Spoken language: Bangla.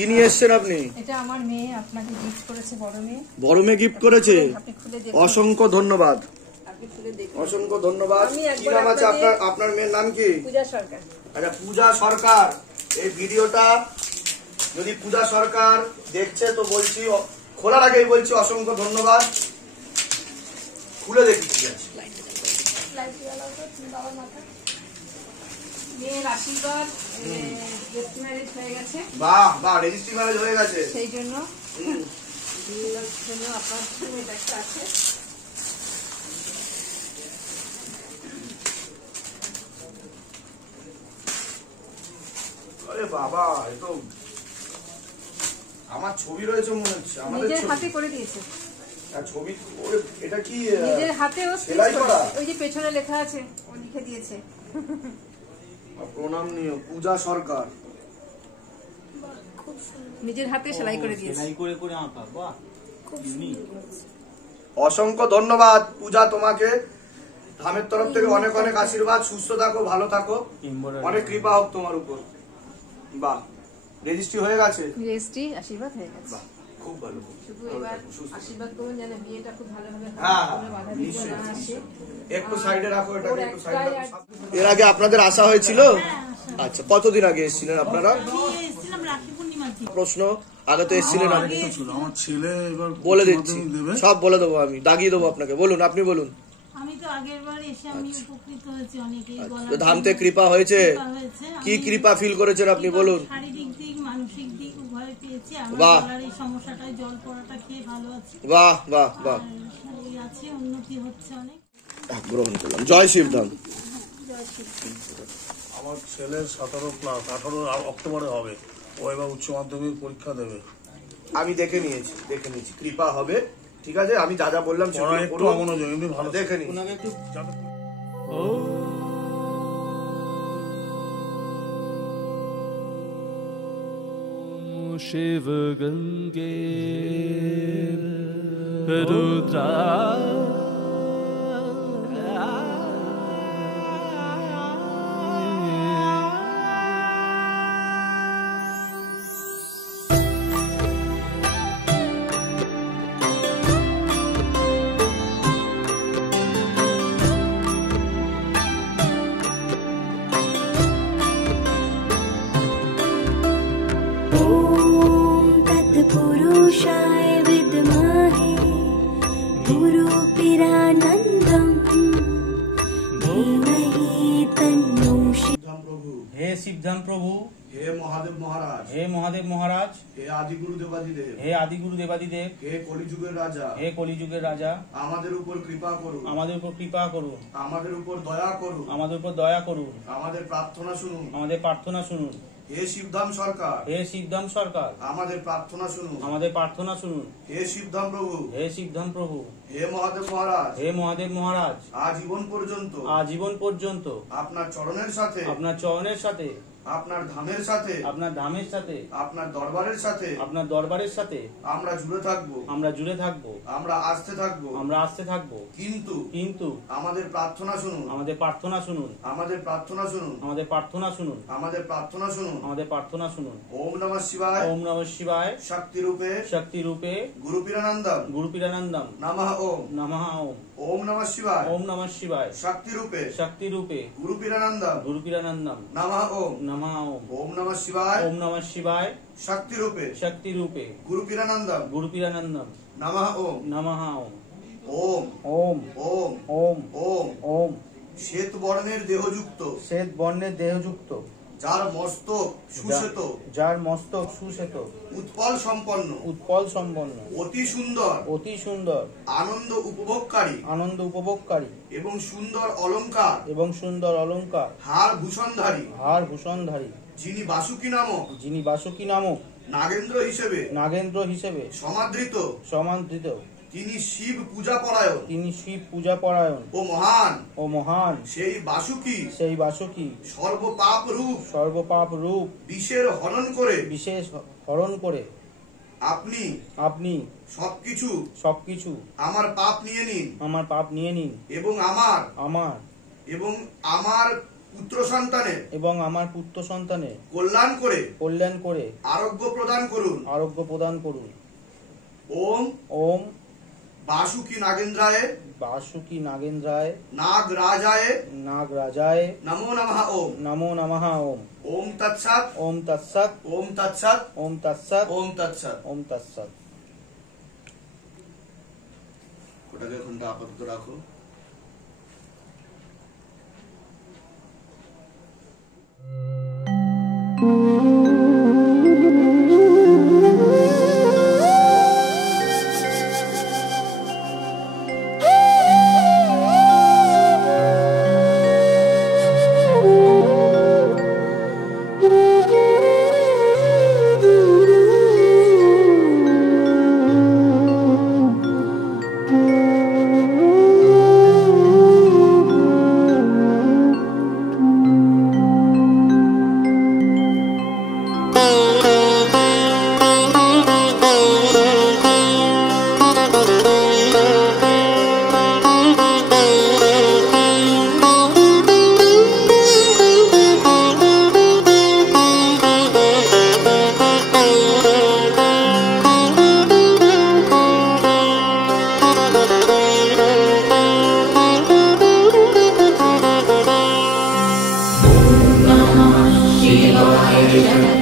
কি নিয়ে এসেছেন আপনি? এটা আমার মেয়ে আপনাকে গিফট করেছে, বড় মেয়ে। বড় মেয়ে গিফট করেছে, অসংখ্য ধন্যবাদ। অসংখ্য ধন্যবাদ। কি নাম আছে আপনার? আপনার মেয়ের নাম কি? পূজা সরকার। আচ্ছা, পূজা সরকার। এই ভিডিওটা যদি পূজা সরকার দেখছে তো বলছি, খোলার আগেই বলছি অসংখ্য ধন্যবাদ। খুলে দেখি কি আছে। মেয়ের আশীর্বাদ, রেজিস্ট্রি ম্যারেজ হয়ে গেছে। বাহ বাহ, রেজিস্ট্রি ম্যারেজ হয়ে গেছে, সেই জন্য আপনার এটা একটা আছে। আরে বাবা, এ তো আমার ছবি রয়েছে মনে হচ্ছে। আমাদের নিজের হাতে করে দিয়েছে ছবি। এটা কি নিজের হাতে ও সেলাই করা? ওই যে পেছনে লেখা আছে, ও লিখে দিয়েছে। প্রণাম নিও পূজা সরকার। নিজের হাতে সেলাই করে দিয়েছে। সেলাই করে করে আঁকা, বাহ, খুব ইউনিক। অসংখ্য ধন্যবাদ পূজা, তোমাকে ধামের তরফ থেকে অনেক অনেক আশীর্বাদ। সুস্থ থাকো, ভালো থাকো, অনেক কৃপা হোক তোমার উপর। বাহ, রেজিস্ট্রি হয়ে গেছে। রেজিস্ট্রি আশীর্বাদ হয়ে গেছে। খুব ভালো। শুধু এবার আশীর্বাদ করুন যেন বিয়েটা খুব ভালোভাবে হয়, হ্যাঁ, কোনো বাধা বিঘ্ন না আসে। একটু সাইডে রাখো এটাকে, একটু সাইডে রাখো। এর আগে আপনাদের আসা হয়েছিল? আচ্ছা, কতদিন আগে এসেছিলেন আপনারা? প্রশ্ন আগে তো এসেছিলেন আপনি। আমার ছেলে এবার বলে দিচ্ছি, সব বলে দেবো আমি, দাগিয়ে দেবো আপনাকে। বলুন, আপনি বলুন। আমি তো আগের বার এসে আমি উপকৃত হয়েছি অনেকেই। ধাম থেকে কৃপা হয়েছে। কি কৃপা ফিল করেছেন আপনি বলুন? শারীরিক দিক, মানসিক দিক উভয় পেয়েছি। আমার বাহ। গলার এই সমস্যাটায় জল পড়াটা খেয়ে ভালো আছে। বাহ বাহ বাহ, এই আছে, উন্নতি হচ্ছে অনেক। গ্রহণ করলাম। জয় শিবধাম। আমার ছেলের 17 ক্লাস, 18 অক্টোবরে হবে। ও এবার উচ্চ মাধ্যমিক পরীক্ষা দেবে। আমি দেখে নিয়েছি, কৃপা হবে। ঠিক আছে, আমি যা যা বললাম একটু অমনোযোগ, এমনি ভালো দেখে নিই। शिव गंगे रुद्रा पुरुषाय विद्महे गुरुपिरानन्दम् धीमहि तन्नो প্রভু, হে শিবধাম প্রভু, হে মহাদেব মহারাজ, হে মহাদেব মহারাজ, হে আদিগুরু দেবাদিদেব, হে আদিগুরু দেবাদিদেব, হে কলিযুগের রাজা, হে কলিযুগের রাজা, আমাদের উপর কৃপা করুন, আমাদের উপর কৃপা করুন, আমাদের উপর দয়া করুন, আমাদের উপর দয়া করুন, আমাদের প্রার্থনা শুনুন। আমাদের প্রার্থনা শুনুন। হে শিবধাম সরকার, হে শিবধাম সরকার, আমাদের প্রার্থনা শুনুন। আমাদের প্রার্থনা শুনুন। হে শিবধাম প্রভু, হে শিবধাম প্রভু, হে মহাদেব মহারাজ, হে মহাদেব মহারাজ, আজীবন পর্যন্ত আজীবন পর্যন্ত আপনার চরণের সাথে, আপনার চরণের সাথে, আপনার ধামের সাথে, আপনার ধামের সাথে, আপনার দরবারের সাথে আপনার দরবারের সাথে আমরা জুড়ে থাকবো, আমরা জুড়ে থাকবো, আমরা আসতে থাকবো, আমরা আসতে থাকবো। কিন্তু কিন্তু আমাদের প্রার্থনা শুনুন, আমাদের প্রার্থনা শুনুন, আমাদের প্রার্থনা শুনুন, আমাদের প্রার্থনা শুনুন, আমাদের প্রার্থনা শুনুন। আমাদের প্রার্থনা শুনুন। ওম নমঃ শিবায়, ওম নমঃ শিবায়, শক্তি রূপে, শক্তি রূপে, গুরুপিরানন্দম গুরুপিরানন্দম, নমঃ ওম। নমঃ ওম। ওম নমঃ শিবায়, ওম নমঃ শিবায়, শক্তি রূপে, শক্তি রূপে, গুরুপিরানন্দম গুরুপিরানন্দম, নমঃ ওম। নমঃ ওম। ওম নমঃ শিবায়, ওম নমঃ শিবায়, শক্তি রূপে, শক্তি রূপে, গুরুপিরানন্দম গুরুপিরানন্দম, নমঃ ওম। নমঃ ওম। ওম ওম ওম ওম ওম। ওম। শ্বেত বর্ণের দেহযুক্ত, শ্বেত বর্ণের দেহযুক্ত, যার মস্তক সুশ্বেত, যার মস্তক সুশ্বেত, উৎপল সম্পন্ন, উৎপল সম্পন্ন, অতি সুন্দর, অতি সুন্দর, আনন্দ উপভোগকারী আনন্দ উপভোগকারী, এবং সুন্দর অলংকার, এবং সুন্দর অলংকার, হার ভূষণধারী, হার ভূষণধারী, যিনি বাসুকী নামক যিনি বাসুকী নামক নাগেন্দ্র হিসেবে নাগেন্দ্র হিসেবে সমাদৃত, সমাদৃত, তিনি শিব পূজা পরায়ণ তিনি শিব পূজা পরায়ণ ও মহান, ও মহান, সেই বাসুকী সেই বাসুকী সর্বপাপ রূপ সর্বপাপ রূপ বিষের হনন করে বিশেষ হরণ করে আপনি আপনি সবকিছু সবকিছু আমার পাপ নিয়ে নিন আমার পাপ নিয়ে নিন, এবং আমার আমার এবং আমার পুত্র সন্তানের এবং আমার পুত্র সন্তানের কল্যাণ করে কল্যাণ করে আরোগ্য প্রদান করুন। আরোগ্য প্রদান করুন। ওম ওম বাসুকি নাগেন্দ্রায় বাসুকি নাগেন্দ্রায় নাগরাজায় নাগরাজায় নমো নমঃ। ওম নমো নমঃ। ওম ওম তৎসৎ ওম তৎসৎ ওম তৎসৎ ওম তৎসৎ ওম তৎসৎ। ওম তৎসৎ। ওটাকে এখানটা আপাতত রাখো। शिवाय